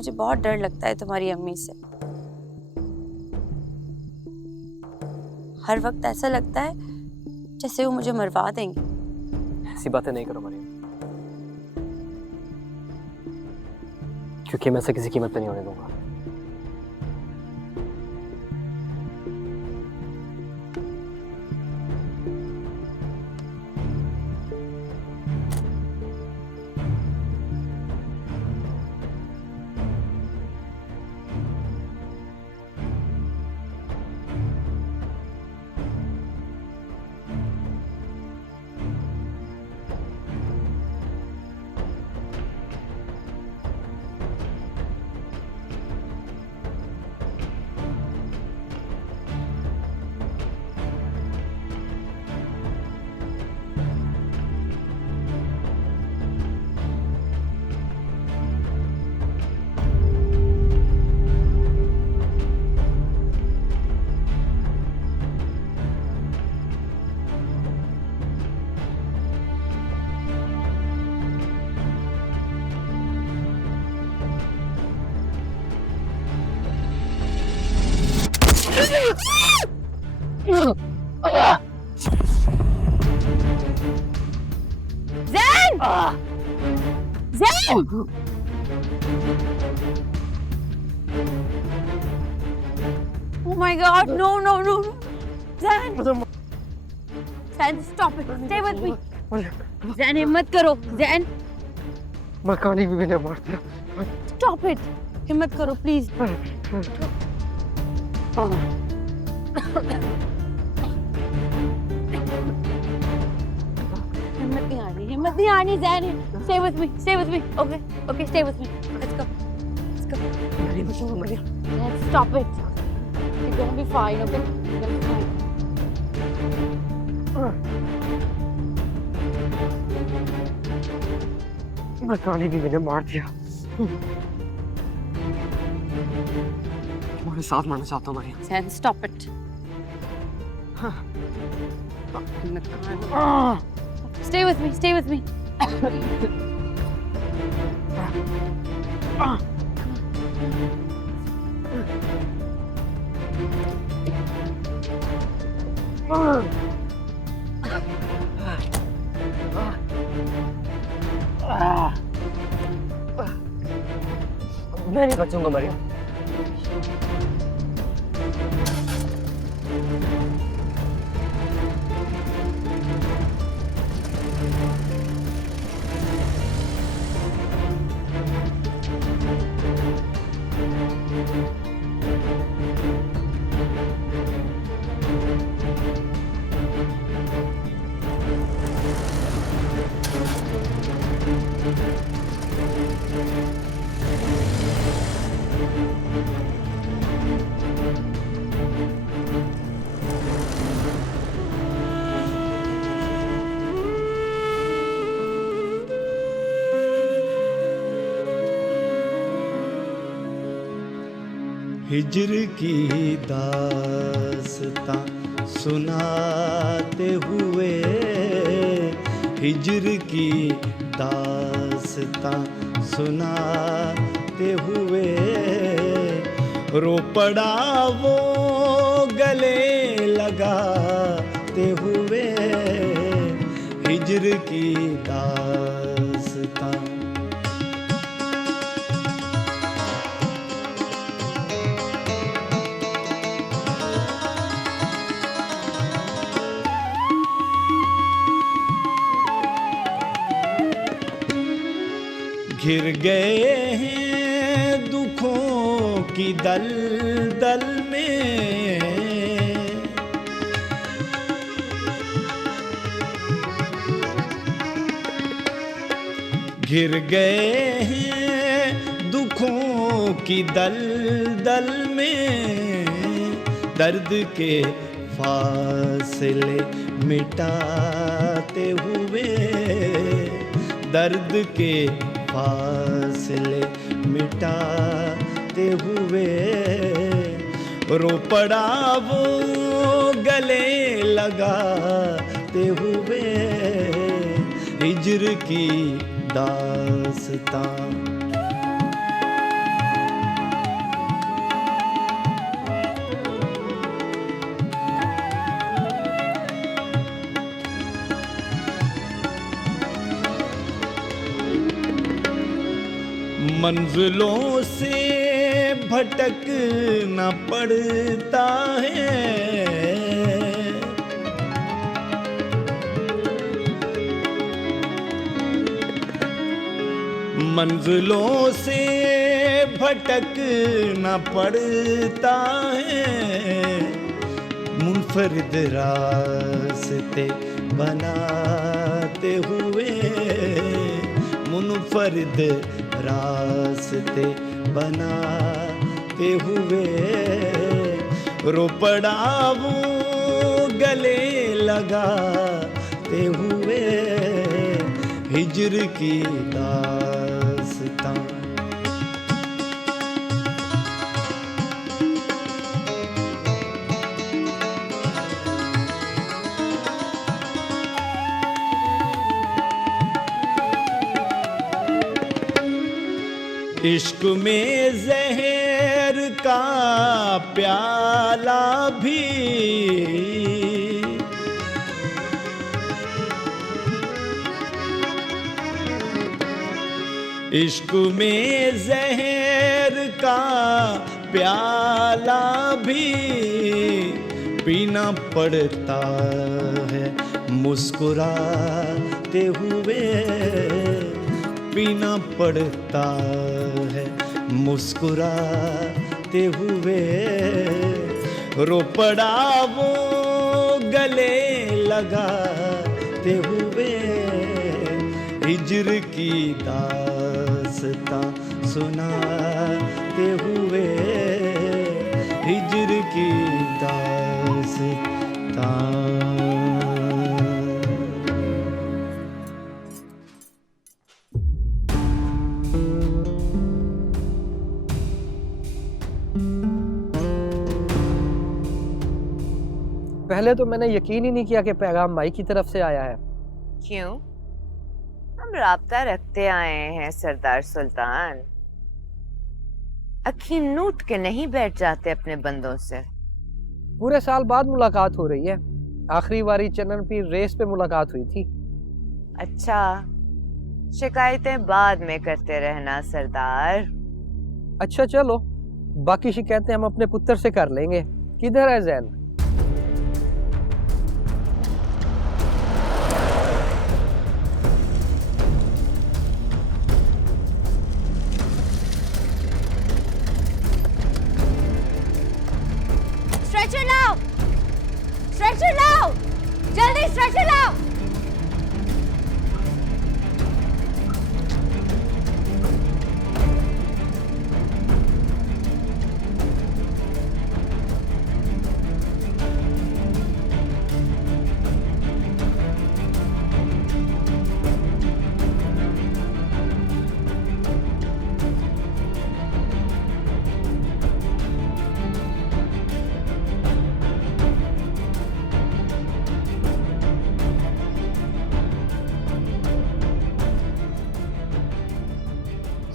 मुझे बहुत डर लगता है तुम्हारी अम्मी से। हर वक्त ऐसा लगता है जैसे वो मुझे मरवा देंगी। ऐसी बातें नहीं करो मरियम, क्योंकि मैं इसे किसी कीमत पे नहीं होने दूंगा। ज़ैन! ज़ैन! Oh my God! No, no, no! Zain! Zain, stop it! Stay with me! ज़ैन, हिम्मत करो! ज़ैन! मैं कहानी भी नहीं मारता। Stop it! हिम्मत करो, please! हिम्मत नहीं आनी ज़ैन। Stay with me, stay with me. Okay, okay, stay with me. Let's go. Let's go. Zain, stop it. You're gonna be fine, okay? You're gonna be fine. मैं कहानी भी मैंने मार दिया। तुम्हारे साथ मरना चाहता हूँ मरियम। ज़ैन, stop it. Stay with me, stay with me. मैं नहीं बचूंगा मरियम। हिज्र की दास्तां सुनाते हुए, हिज्र की दास्तां सुनाते हुए, रो पड़ा वो गले लगाते हुए, हिज्र की दास्तां। घिर गए हैं दुखों की दलदल में, घिर गए हैं दुखों की दलदल में, दर्द के फासले मिटाते हुए, दर्द के फासले मिटाते हुए, रो पड़ा वो गले लगाते हुए, हिज्र की दास्तां। मंजिलों से भटकना पड़ता है। मंजिलों से भटकना पड़ता है, मुनफरिद रास्ते बनाते हुए, मुनफरिद रास्ते बनाते हुए, रो पड़ा वो गले लगाते हुए, हिज्र की दास्तां। इश्क में जहर का प्याला भी इश्क में जहर का प्याला भी पीना पड़ता है मुस्कुराते हुए, पीना पड़ता है मुस्कुराते हुए, रो पड़ा वो गले लगाते हुए, हिज्र की दास्तां सुनाते हुए, हिज्र की दास्तां। पहले तो मैंने यकीन ही नहीं किया कि पैगाम माई की तरफ से आया है। क्यों? हम राब्ता रखते आए हैं सरदार सुल्तान, अखी नूट के नहीं बैठ जाते अपने बंदों से। पूरे साल बाद मुलाकात हो रही है, आखिरी बारी चन्नन पीर रेस पे मुलाकात हुई थी। अच्छा, शिकायतें बाद में करते रहना सरदार। अच्छा चलो, बाकी शिकायतें हम अपने पुत्र से कर लेंगे। किधर है जैन? स्ट्रेचर लाओ, स्ट्रेचर लाओ, जल्दी स्ट्रेचर लाओ।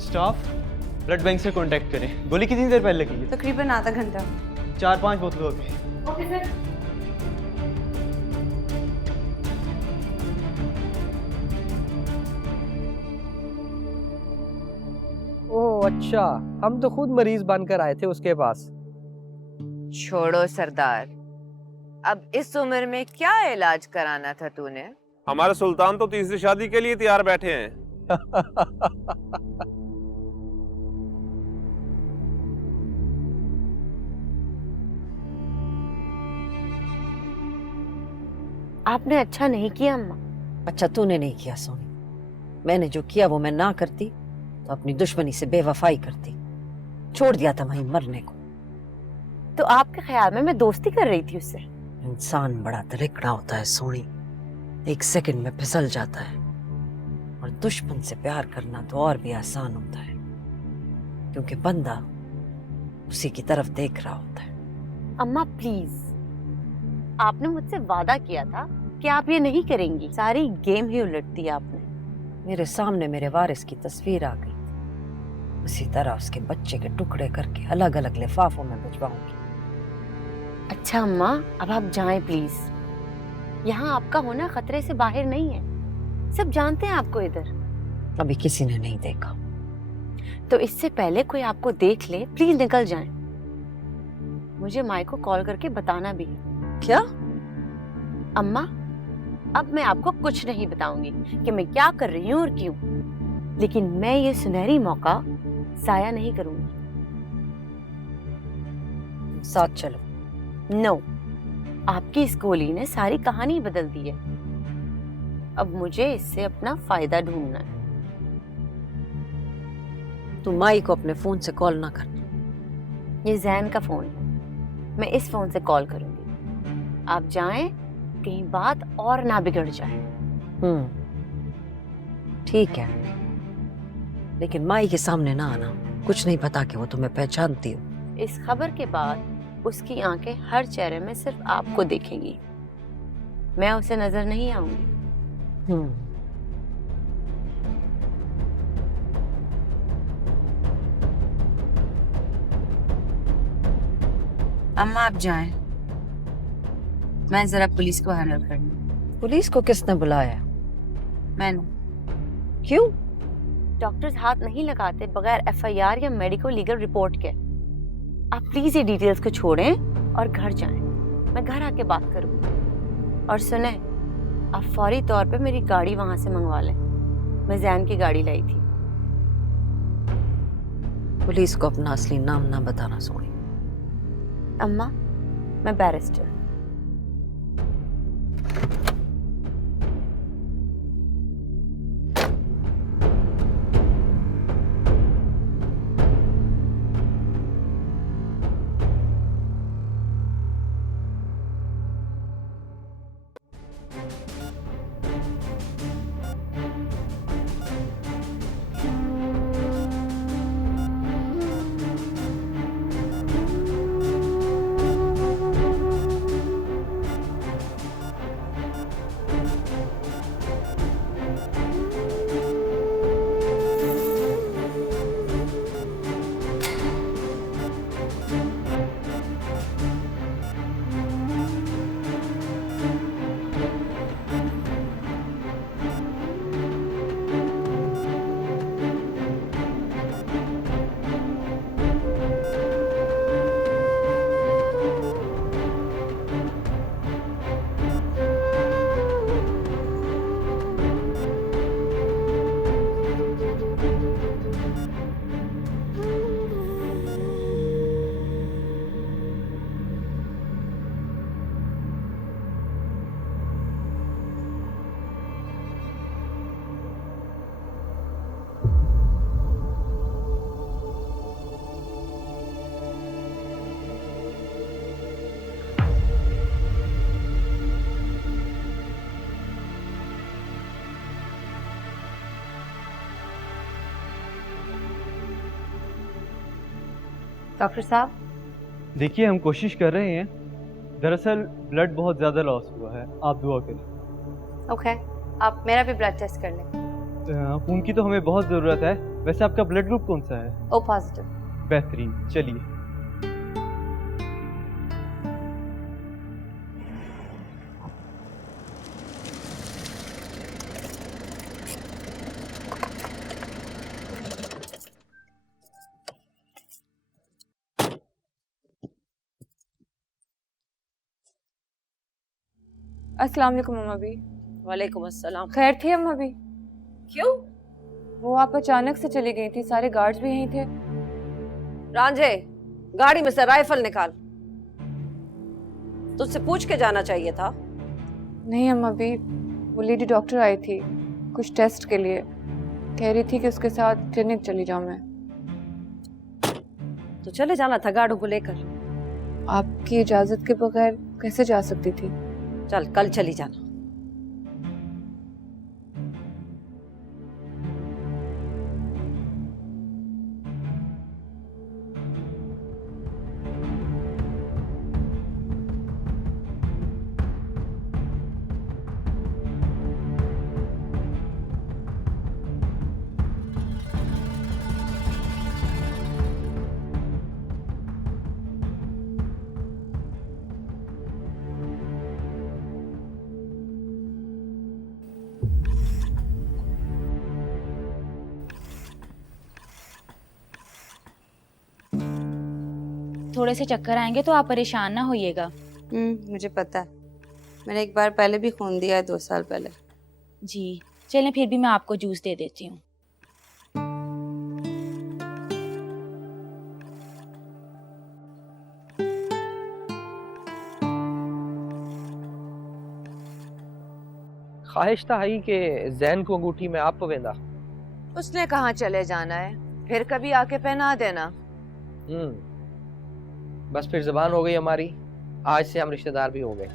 स्टाफ ब्लड बैंक से कांटेक्ट करें। गोली कितनी देर पहले लगी है? तकरीबन आधा घंटा। 4-5 बोतलों की। Okay sir. ओह अच्छा, हम तो खुद मरीज बनकर आए थे उसके पास। छोड़ो सरदार, अब इस उम्र में क्या इलाज कराना था तूने? हमारे सुल्तान तो तीसरी शादी के लिए तैयार बैठे हैं। आपने अच्छा नहीं किया अम्मा। अच्छा तूने नहीं किया सोनी, मैंने जो किया वो मैं ना करती तो अपनी दुश्मनी से बेवफाई करती, छोड़ दिया था वहीं मरने को। तो आपके ख्याल में मैं दोस्ती कर रही थी उससे? इंसान बड़ा दरिकड़ा होता है सोनी, एक सेकंड में फिसल जाता है। और दुश्मन से प्यार करना तो और भी आसान होता है, क्योंकि बंदा उसी की तरफ देख रहा होता है। अम्मा प्लीज, आपने मुझसे वादा किया था कि आप ये नहीं करेंगी। सारी गेम ही उलट दी आपने। मेरे सामने मेरे वारिस की तस्वीर आ गई, उसी तरह उसके बच्चे के टुकड़े करके अलग अलग लिफाफों में भिजवाऊंगी। अच्छा अम्मा, अब आप जाएं प्लीज। यहाँ आपका होना खतरे से बाहर नहीं है, सब जानते हैं आपको इधर। अभी किसी ने नहीं देखा, तो इससे पहले कोई आपको देख ले प्लीज निकल जाएं। मुझे माई को कॉल करके बताना भी है। क्या? अम्मा, अब मैं आपको कुछ नहीं बताऊंगी कि मैं क्या कर रही हूँ और क्यों, लेकिन मैं ये सुनहरी मौका जाया नहीं करूंगी। साथ चलो। नो, आपकी इस गोली ने सारी कहानी बदल दी है। अब मुझे इससे अपना फायदा ढूंढना है। तुम माई को अपने फोन से कॉल ना करना। ये जैन का फोन है, मैं इस फोन से कॉल करूंगी। आप जाएं, कहीं बात और ना बिगड़ जाए। ठीक है, लेकिन माई के सामने ना आना। कुछ नहीं पता कि वो तुम्हें पहचानती हो। इस खबर के बाद उसकी आंखें हर चेहरे में सिर्फ आपको देखेंगी। मैं उसे नजर नहीं आऊंगी। अम्मा आप जाएं, मैं जरा पुलिस को हैंडल करनी। पुलिस को किसने बुलाया? मैंने। क्यों? डॉक्टर्स हाथ नहीं लगाते बगैर एफआईआर या मेडिको लीगल रिपोर्ट के। आप प्लीज ये डिटेल्स को छोड़ें और घर जाएं। मैं घर आके बात करूंगी। और सुने, आप फौरी तौर पे मेरी गाड़ी वहां से मंगवा लें। मैं जैन की गाड़ी लाई थी। पुलिस को अपना असली नाम ना बताना सोनी। अम्मा, मैं बैरिस्टर। डॉक्टर साहब, देखिए हम कोशिश कर रहे हैं। दरअसल ब्लड बहुत ज़्यादा लॉस हुआ है, आप दुआ करें। ओके, आप मेरा भी ब्लड टेस्ट कर लें। खून की तो हमें बहुत ज़रूरत है। वैसे आपका ब्लड ग्रुप कौन सा है? O positive. बेहतरीन, चलिए। अस्सलाम वालेकुम अम्मा भी। वालेकुम अस्सलाम। खैर थी अम्मा भी? क्यों? वो आप अचानक से चली गई थी, सारे गार्ड्स भी यहीं थे। रांझे, गाड़ी में से राइफल निकाल। तुझसे पूछ के जाना चाहिए था। नहीं अम्मा भी, वो लेडी डॉक्टर आई थी कुछ टेस्ट के लिए, कह रही थी कि उसके साथ क्लिनिक चली जाऊं मैं। तो चले जाना था गाड़ों को लेकर। आपकी इजाजत के बगैर कैसे जा सकती थी? चल कल चली जाना। थोड़े से चक्कर आएंगे तो आप परेशान ना होइएगा। मुझे पता है, मैंने एक बार पहले भी खून दिया है 2 साल पहले। जी चलें, फिर भी मैं आपको जूस दे देती हूँ। ख्वाहिश था ही कि जैन को अंगूठी में आप पवेंदा। उसने कहाँ चले जाना है, फिर कभी आके पहना देना। बस फिर जबान हो गई हमारी, आज से हम रिश्तेदार भी हो गए।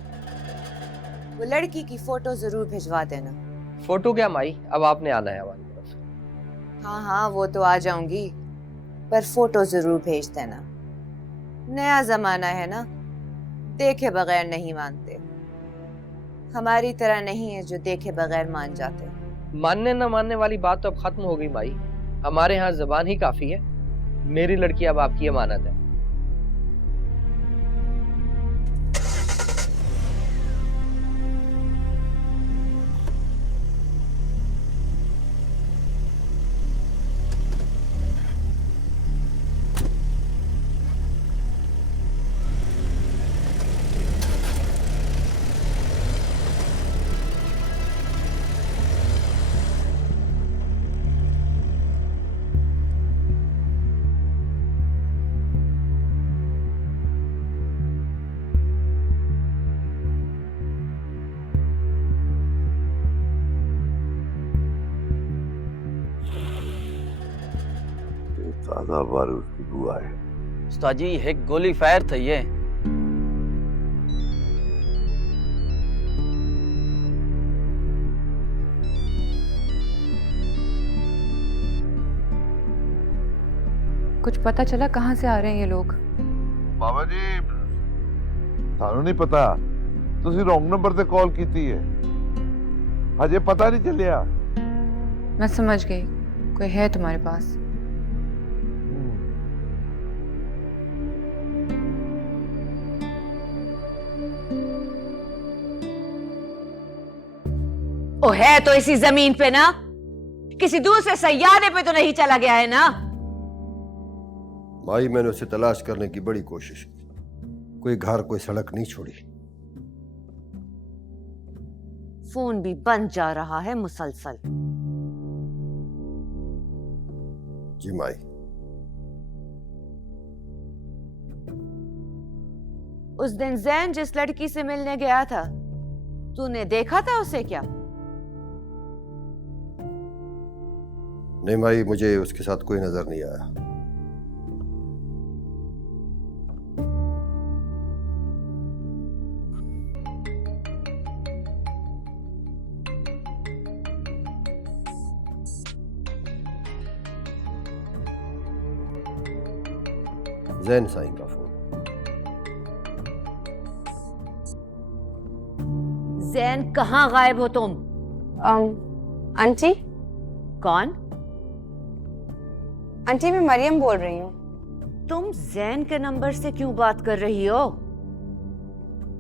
वो लड़की की फोटो जरूर भिजवा देना। फोटो क्या माई, अब आपने आना है हमारी तरफ। हाँ हाँ वो तो आ जाऊंगी, पर फोटो जरूर भेज देना। नया जमाना है ना, देखे बगैर नहीं मानते। हमारी तरह नहीं है जो देखे बगैर मान जाते। मानने न मानने वाली बात तो अब खत्म हो गई माई, हमारे यहाँ जबान ही काफी है। मेरी लड़की अब आपकी अमानत है। ताज़ा बारूद की बुआ है। उस्ताद जी एक गोली फायर थी ये। कुछ पता चला कहाँ से आ रहे हैं ये लोग? बाबा जी थानू नहीं पता, तुसी रॉन्ग नंबर से कॉल की थी है, हजे पता नहीं चलिया। मैं समझ गई, कोई है तुम्हारे पास। ओ है तो इसी जमीन पे ना, किसी दूसरे सैयारे पे तो नहीं चला गया है ना? भाई मैंने उसे तलाश करने की बड़ी कोशिश की, कोई घर कोई सड़क नहीं छोड़ी। फोन भी बंद जा रहा है मुसलसल। जी माई। उस दिन जैन जिस लड़की से मिलने गया था, तूने देखा था उसे क्या? नहीं माई, मुझे उसके साथ कोई नजर नहीं आया। जैन साईं का फोन। जैन कहाँ गायब हो तुम? आंटी। कौन? आंटी मैं मरियम बोल रही हूँ। तुम जैन के नंबर से क्यों बात कर रही हो?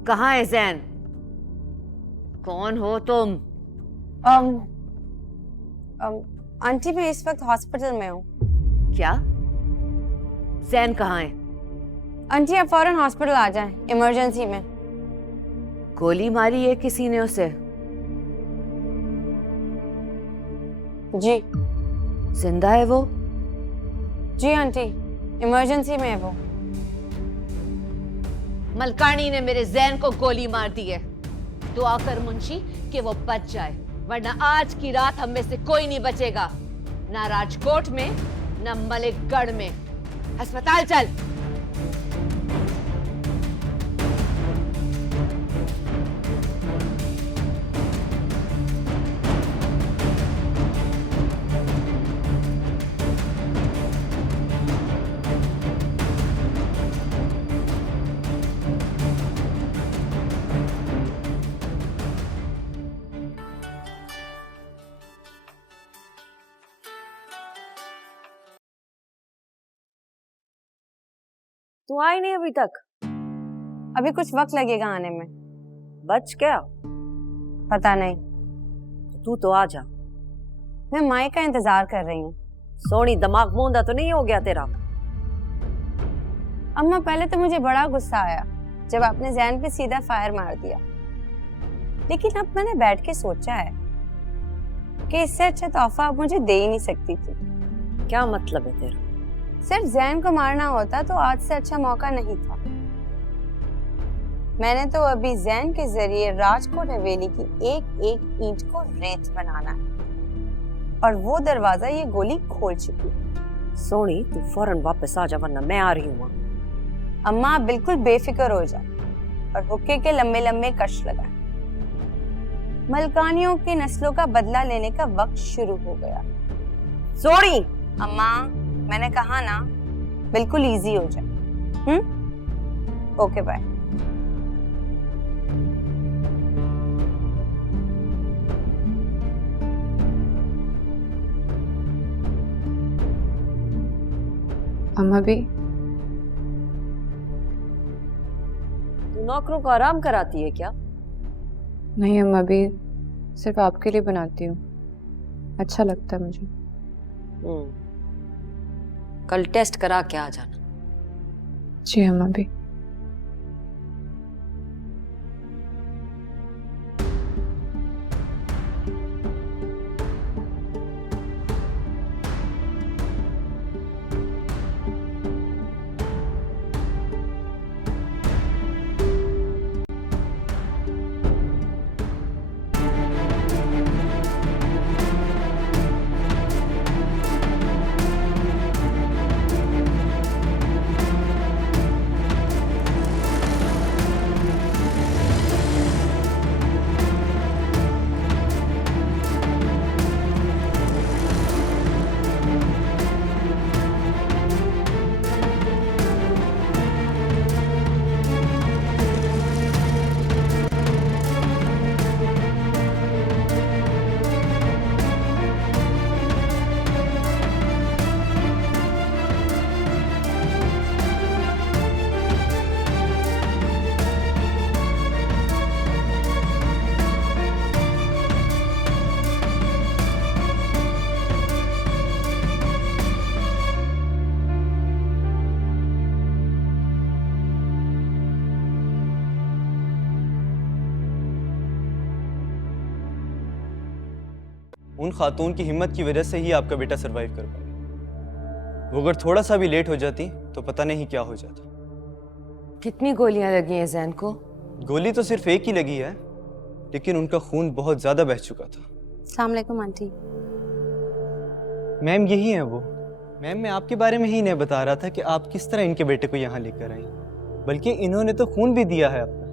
कहाँ है जैन? कौन हो तुम? आंटी मैं इस वक्त हॉस्पिटल में हूँ। क्या? जैन कहाँ है? आंटी आप फौरन हॉस्पिटल आ जाएं, इमरजेंसी में। गोली मारी है किसी ने उसे? जी। जिंदा है वो? जी आंटी, इमरजेंसी में है वो। मलकानी ने मेरे जैन को गोली मार दी है। दुआ कर मुंशी कि वो बच जाए, वरना आज की रात हम में से कोई नहीं बचेगा, ना राजकोट में ना मलिकगढ़ में। अस्पताल चल। तू आई नहीं अभी तक? अभी कुछ वक्त लगेगा आने में। बच क्या? पता नहीं। तू तो आ जा। मैं माई का इंतजार कर रही हूँ। सोनी दिमाग मूंदा तो नहीं हो गया तेरा? अम्मा पहले तो मुझे बड़ा गुस्सा आया जब आपने जैन पे सीधा फायर मार दिया, लेकिन अब मैंने बैठ के सोचा है कि इससे अच्छा तोहफा आप मुझे दे ही नहीं सकती थी। क्या मतलब है तेरा? सिर्फ जैन को मारना होता तो आज से अच्छा मौका नहीं था। मैंने तो अभी जैन के जरिए राजकोट हवेली की एक एक ईंट को रेत बनाना है, और वो दरवाजा ये गोली खोल चुकी है। सोनी तू फौरन वापस आ जा वरना मैं आ रही हूँ। अम्मा आप बिल्कुल बेफिक्र हो जाए और हुक्के के लंबे लंबे कश लगाएं। मलकानियों की नस्लों का बदला लेने का वक्त शुरू हो गया। सोनी! अम्मा मैंने कहा ना, बिल्कुल इजी हो जाए। Okay bye. अम्मा भी तू नौकरों को आराम कराती है क्या? नहीं अम्मा भी, सिर्फ आपके लिए बनाती हूँ, अच्छा लगता है मुझे। कल टेस्ट करा के आ जाना। जी अम्मा भी। उन खातून की हिम्मत की वजह से ही आपका बेटा सरवाइव कर पाया। वो अगर थोड़ा सा भी लेट हो जाती तो पता नहीं क्या हो जाता। कितनी गोलियां लगी हैं जैन को? गोली तो सिर्फ एक ही लगी है, लेकिन उनका खून बहुत ज्यादा बह चुका था। अस्सलाम वालेकुम आंटी। मैम यही है वो। मैम मैं आपके बारे में ही इन्हें बता रहा था कि आप किस तरह इनके बेटे को यहाँ लेकर आई, बल्कि इन्होंने तो खून भी दिया है अपना।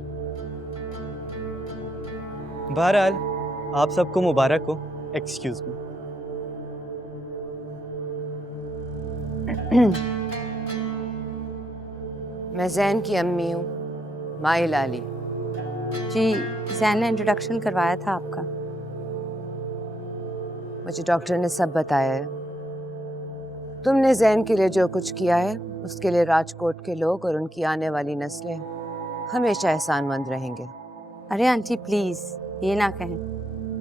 बहरहाल आप सबको मुबारक हो। Excuse me. मैं जैन की अम्मी हूँ, माई लाली। जी जैन ने इंट्रोडक्शन करवाया था आपका। मुझे डॉक्टर ने सब बताया है। तुमने जैन के लिए जो कुछ किया है उसके लिए राजकोट के लोग और उनकी आने वाली नस्लें हमेशा एहसानमंद रहेंगे। अरे आंटी प्लीज ये ना कहें,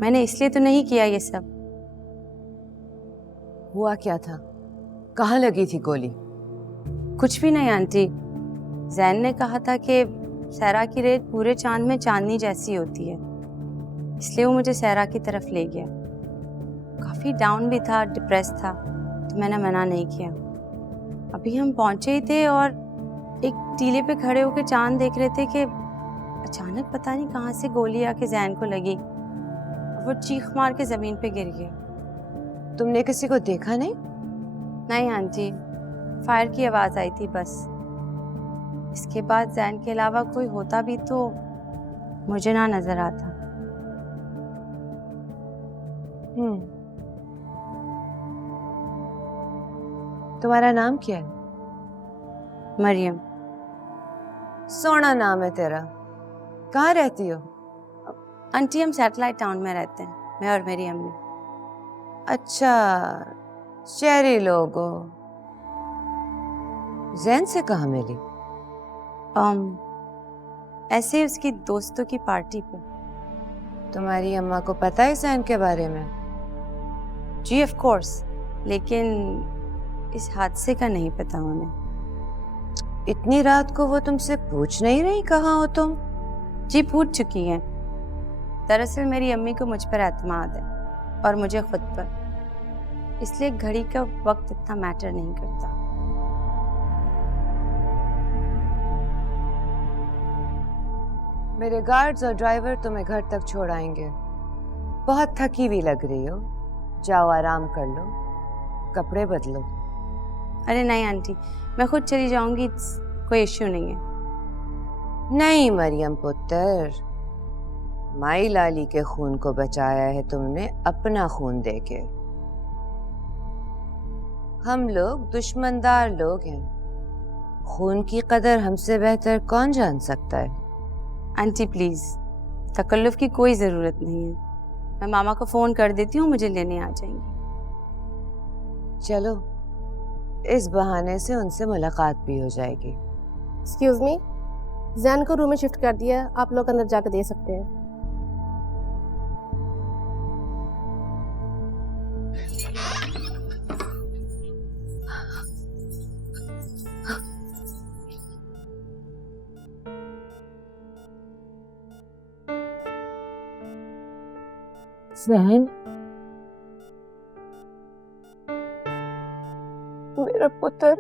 मैंने इसलिए तो नहीं किया ये सब। हुआ क्या था? कहाँ लगी थी गोली? कुछ भी नहीं आंटी, जैन ने कहा था कि सहरा की रेत पूरे चांद में चांदनी जैसी होती है, इसलिए वो मुझे सहरा की तरफ ले गया। काफ़ी डाउन भी था, डिप्रेस था, तो मैंने मना नहीं किया। अभी हम पहुंचे ही थे और एक टीले पे खड़े होकर चांद देख रहे थे कि अचानक पता नहीं कहाँ से गोली आके जैन को लगी, वो चीख मार के ज़मीन पे गिर गया। तुमने किसी को देखा नहीं? नहीं आंटी, फायर की आवाज़ आई थी बस। इसके बाद जैन के अलावा कोई होता भी तो मुझे ना नजर आता। तुम्हारा नाम क्या है? मरियम। सोना नाम है तेरा। कहाँ रहती हो? आंटी हम सैटेलाइट टाउन में रहते हैं, मैं और मेरी अम्मी। अच्छा, शहरी लोग हो। जैन से कहाँ मिली? ऐसे ही उसकी दोस्तों की पार्टी पे। तुम्हारी अम्मा को पता है जैन के बारे में? जी ऑफ कोर्स, लेकिन इस हादसे का नहीं पता उन्हें। इतनी रात को वो तुमसे पूछ नहीं रही कहाँ हो तुम? जी पूछ चुकी हैं। दरअसल मेरी अम्मी को मुझ पर एतमाद है और मुझे खुद पर, इसलिए घड़ी का वक्त इतना मैटर नहीं करता। मेरे गार्ड्स और ड्राइवर तुम्हें घर तक छोड़ आएंगे। बहुत थकी हुई लग रही हो, जाओ आराम कर लो, कपड़े बदलो। अरे नहीं आंटी, मैं खुद चली जाऊंगी, कोई इश्यू नहीं है। नहीं मरियम पुत्र, माई लाली के खून को बचाया है तुमने अपना खून देके। हम लोग दुश्मनदार लोग हैं, खून की कदर हमसे बेहतर कौन जान सकता है। आंटी प्लीज, तकल्लुफ की कोई जरूरत नहीं है। मैं मामा को फोन कर देती हूँ, मुझे लेने आ जाएंगे। चलो, इस बहाने से उनसे मुलाकात भी हो जाएगी। एक्सक्यूज मी, जैन को रूम में शिफ्ट कर दिया, आप लोग अंदर जाकर दे सकते हैं। जैन, मेरा पुत्र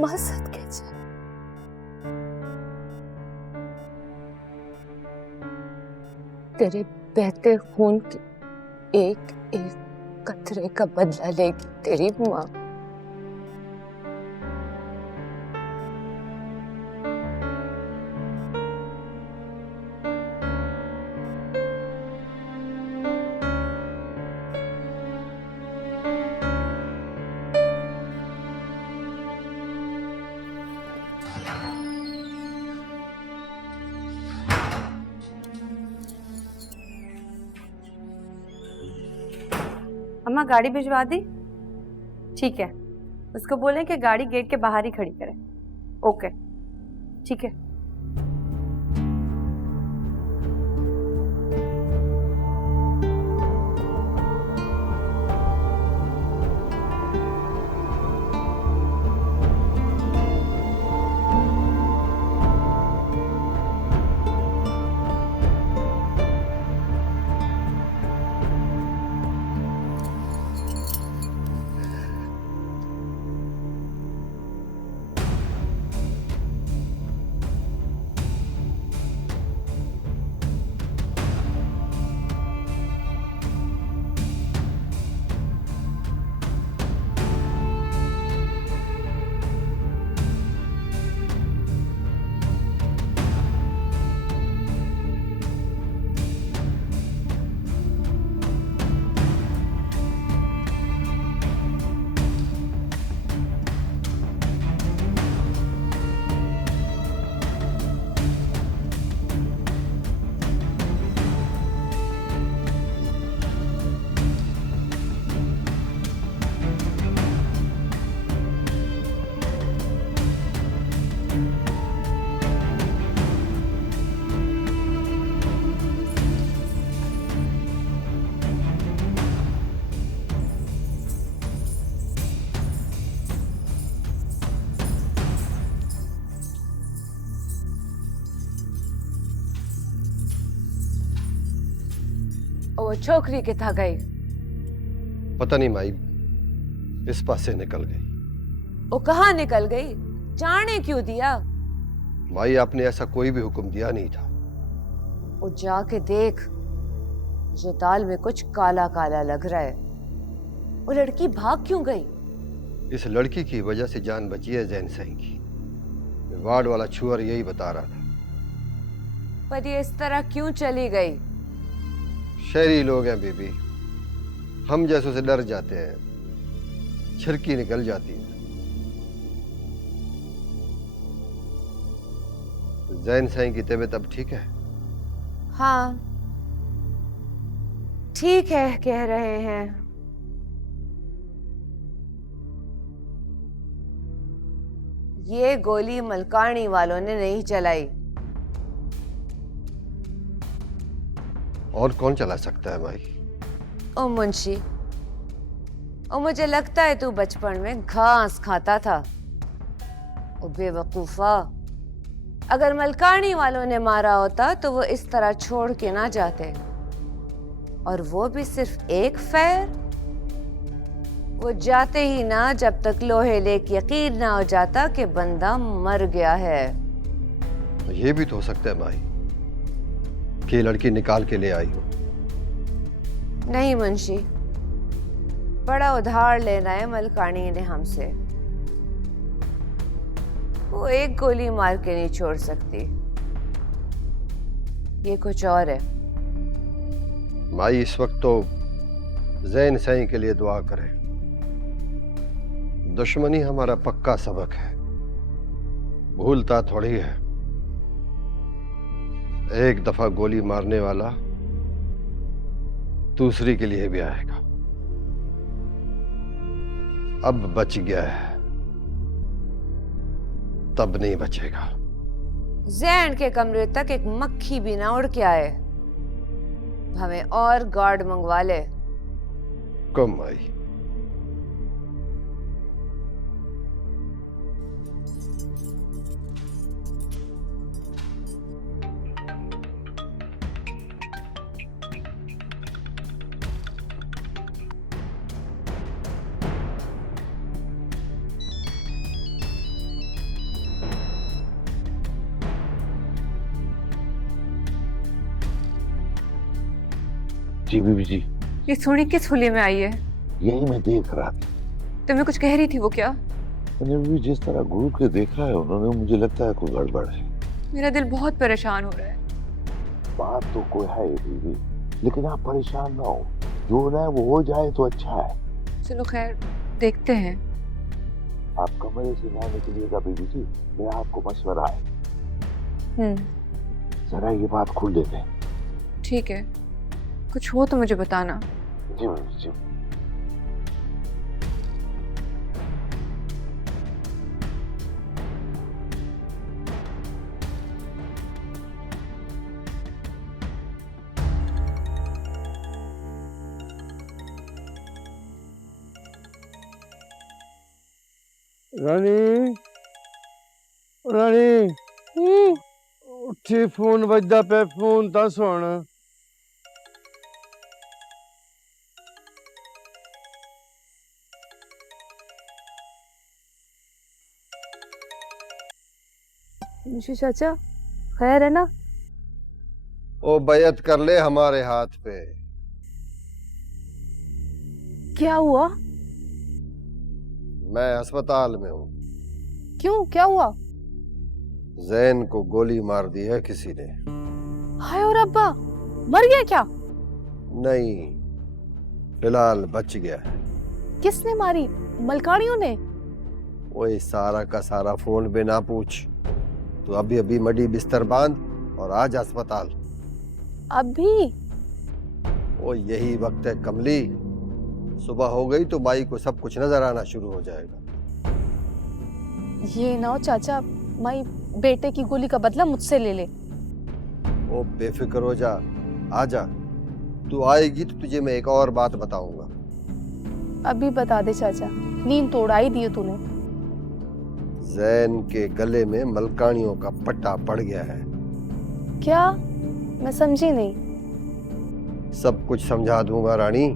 मसद के तेरे बहते खून की एक एक कतरे का बदला लेगी तेरी माँ। अम्मा गाड़ी भिजवा दी? ठीक है, उसको बोलें कि गाड़ी गेट के बाहर ही खड़ी करें। ओके, ठीक है। वो छोकरी किथा गई? पता नहीं माई, इस पास से निकल गई। वो कहाँ निकल गई? जाने क्यों दिया? माई आपने ऐसा कोई भी हुक्म दिया नहीं था। वो जाके देख, मुझे दाल में कुछ काला काला लग रहा है। वो लड़की भाग क्यों गई? इस लड़की की वजह से जान बची है जैन सिंह की। वार्ड वाला छुअर यही बता रहा था। पर ये इस तरह क्यों चली गई? शहरी लोग हैं बीबी, हम जैसों से डर जाते हैं, छिरकी निकल जाती है। जैन साईं की तबीयत अब ठीक है? हाँ ठीक है, कह रहे हैं। ये गोली मलकानी वालों ने नहीं चलाई। और कौन चला सकता है माई? ओ मुंशी, और मुझे लगता है तू बचपन में घास खाता था। ओ बेवकूफा, अगर मलकानी वालों ने मारा होता तो वो इस तरह छोड़ के ना जाते, और वो भी सिर्फ एक फैर। वो जाते ही ना जब तक लोहे लेक यकीन ना हो जाता कि बंदा मर गया है। ये भी तो हो सकता है माई कि ये लड़की निकाल के ले आई हो। नहीं मुंशी, बड़ा उधार लेना है मलकानी ने हमसे। वो एक गोली मार के नहीं छोड़ सकती, ये कुछ और है। माई इस वक्त तो जैन सही के लिए दुआ करें। दुश्मनी हमारा पक्का सबक है, भूलता थोड़ी है। एक दफा गोली मारने वाला दूसरी के लिए भी आएगा। अब बच गया है, तब नहीं बचेगा। जैन के कमरे तक एक मक्खी भी ना उड़ के आए। हमें और गार्ड मंगवा ले। कम आई। जी बीबी जी, ये सोनी किस हुलिये में आई है? यही मैं देख रहा था। तुम्हें कुछ कह रही थी वो क्या? मैंने भी जिस तरह घूर के देखा है उन्होंने, मुझे लगता है कोई गड़बड़ है। मेरा दिल बहुत परेशान हो रहा है। बात तो कोई है बीबी, लेकिन आप परेशान ना हो। जो होना है वो हो जाए तो अच्छा है। चलो खैर, देखते हैं। आप कमरे से ना निकलिएगा बीबी जी, मेरा आपको मशवरा है। जरा ये बात खुल देते हैं। ठीक है, कुछ हो तो मुझे बताना। जी बीबी जी। रानी, रानी, उठी, फोन बजदा पे, फोन ता सुन। मुंशी चाचा, खैर है ना? ओ बैयत कर ले हमारे हाथ पे। क्या हुआ? मैं अस्पताल में हूँ। क्यों, क्या हुआ? जैन को गोली मार दी है किसी ने। हाय और अब्बा, मर गया क्या? नहीं, फिलहाल बच गया है। किसने मारी? मलकानियों ने? वही सारा का सारा फोन पे ना पूछ। तू अभी अभी मडी बिस्तर बांध और आज अस्पताल। अभी? वो यही वक्त है कमली, सुबह हो गई तो माई को सब कुछ नजर आना शुरू हो जाएगा। ये ना हो चाचा, माई बेटे की गोली का बदला मुझसे ले ले। ओ बेफिक्र हो जा, आजा। तू आएगी तो तुझे मैं एक और बात बताऊंगा। अभी बता दे चाचा, नींद तोड़ा ही दी तूने। जैन के गले में मलकानियों का पट्टा पड़ गया है। क्या? मैं समझी नहीं। सब कुछ समझा दूंगा रानी।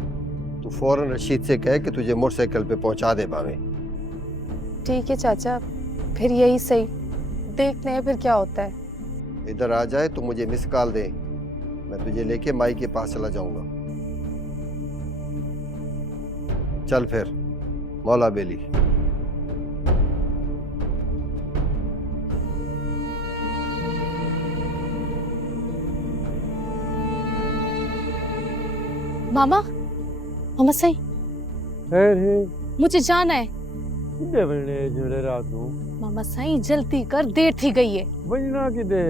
तू फौरन रशीद से कह कि तुझे मोटरसाइकिल पे पहुंचा दे पावे। ठीक है चाचा, फिर यही सही, देखते हैं फिर क्या होता है। इधर आ जाए तो मुझे मिस कॉल दे, मैं तुझे लेके माई के पास चला जाऊंगा। चल फिर, मौला बेली। मामा, मामा सही, मुझे जाना है। मामा सही, जल्दी कर, देर थी गई है। वजना किदे?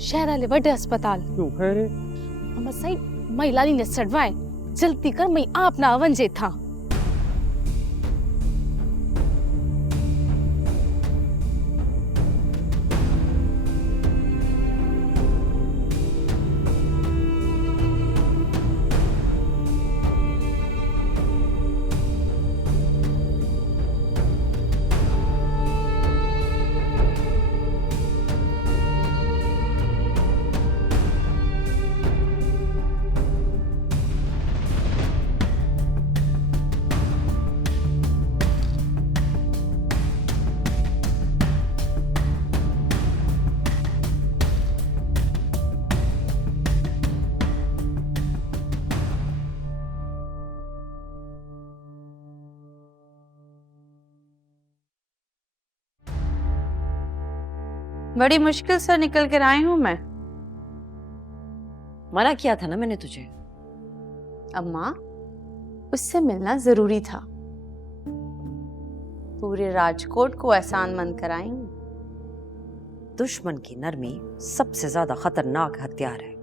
शहर वाले बड़े अस्पताल। क्यों खैर? मामा सही, मई लाली ने सड़वाए, जल्दी कर, मई आप ना अवन जे था। बड़ी मुश्किल से निकल कर आई हूं मैं। मना किया था ना मैंने तुझे। अम्मा, उससे मिलना जरूरी था। पूरे राजकोट को एहसान मंद कराई हूं। दुश्मन की नरमी सबसे ज्यादा खतरनाक हथियार है।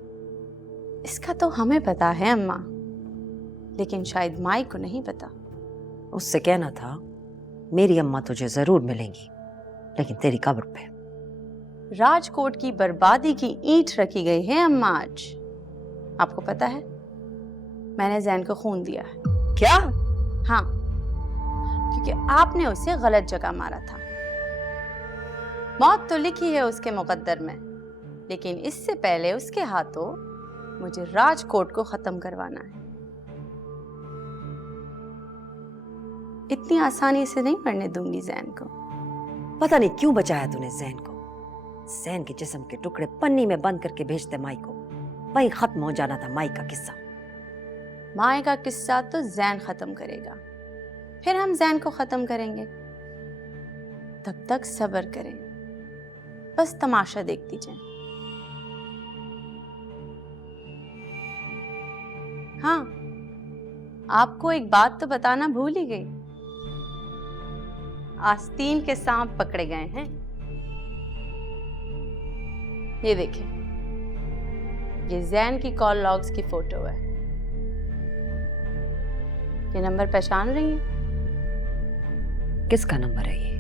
इसका तो हमें पता है अम्मा, लेकिन शायद माई को नहीं पता। उससे कहना था मेरी अम्मा तुझे जरूर मिलेंगी, लेकिन तेरी कब्र पे। राजकोट की बर्बादी की ईंट रखी गई है अम्मा आज। आपको पता है, मैंने जैन को खून दिया है। क्या? हाँ, क्योंकि आपने उसे गलत जगह मारा था। मौत तो लिखी है उसके मुकद्दर में, लेकिन इससे पहले उसके हाथों मुझे राजकोट को खत्म करवाना है। इतनी आसानी से नहीं मरने दूंगी जैन को। पता नहीं क्यों बचाया तूने जैन को। जैन के जिस्म के टुकड़े पन्नी में बंद करके भेजते माई को, वहीं खत्म हो जाना था माई का किस्सा। माई का किस्सा तो जैन खत्म करेगा, फिर हम जैन को खत्म करेंगे। तब तक सब्र करें, बस तमाशा देखती जाएं। हाँ, आपको एक बात तो बताना भूल ही गई। आस्तीन के सांप पकड़े गए हैं। ये देखिए, ये जैन की कॉल लॉग्स की फोटो है। ये नंबर पहचान रही हैं? किसका नंबर है ये?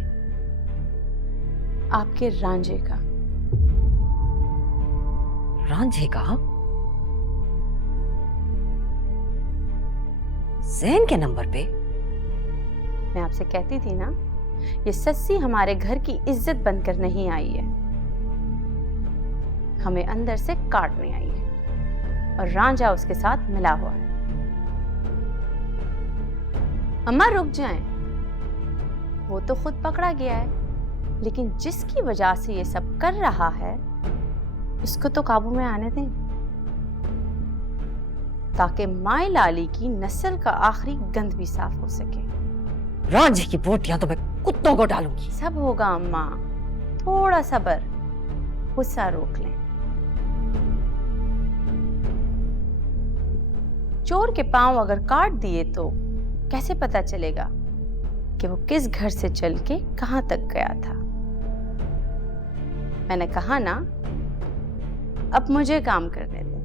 आपके रांझे का। रांझे का? जैन के नंबर पे? मैं आपसे कहती थी ना, ये सस्सी हमारे घर की इज्जत बनकर नहीं आई है, हमें अंदर से काटने आई है, और रांझा उसके साथ मिला हुआ है। अम्मा रुक जाएं, वो तो खुद पकड़ा गया है, लेकिन जिसकी वजह से ये सब कर रहा है उसको तो काबू में आने दें, ताकि माई लाली की नस्ल का आखिरी गंद भी साफ हो सके। रांझे की बोटियां तो मैं कुत्तों को डालूंगी। सब होगा अम्मा, थोड़ा सब्र, गुस्सा रोक लें। चोर के पांव अगर काट दिए तो कैसे पता चलेगा कि वो किस घर से चल के कहां तक गया था? मैंने कहा ना, अब मुझे काम करने दें।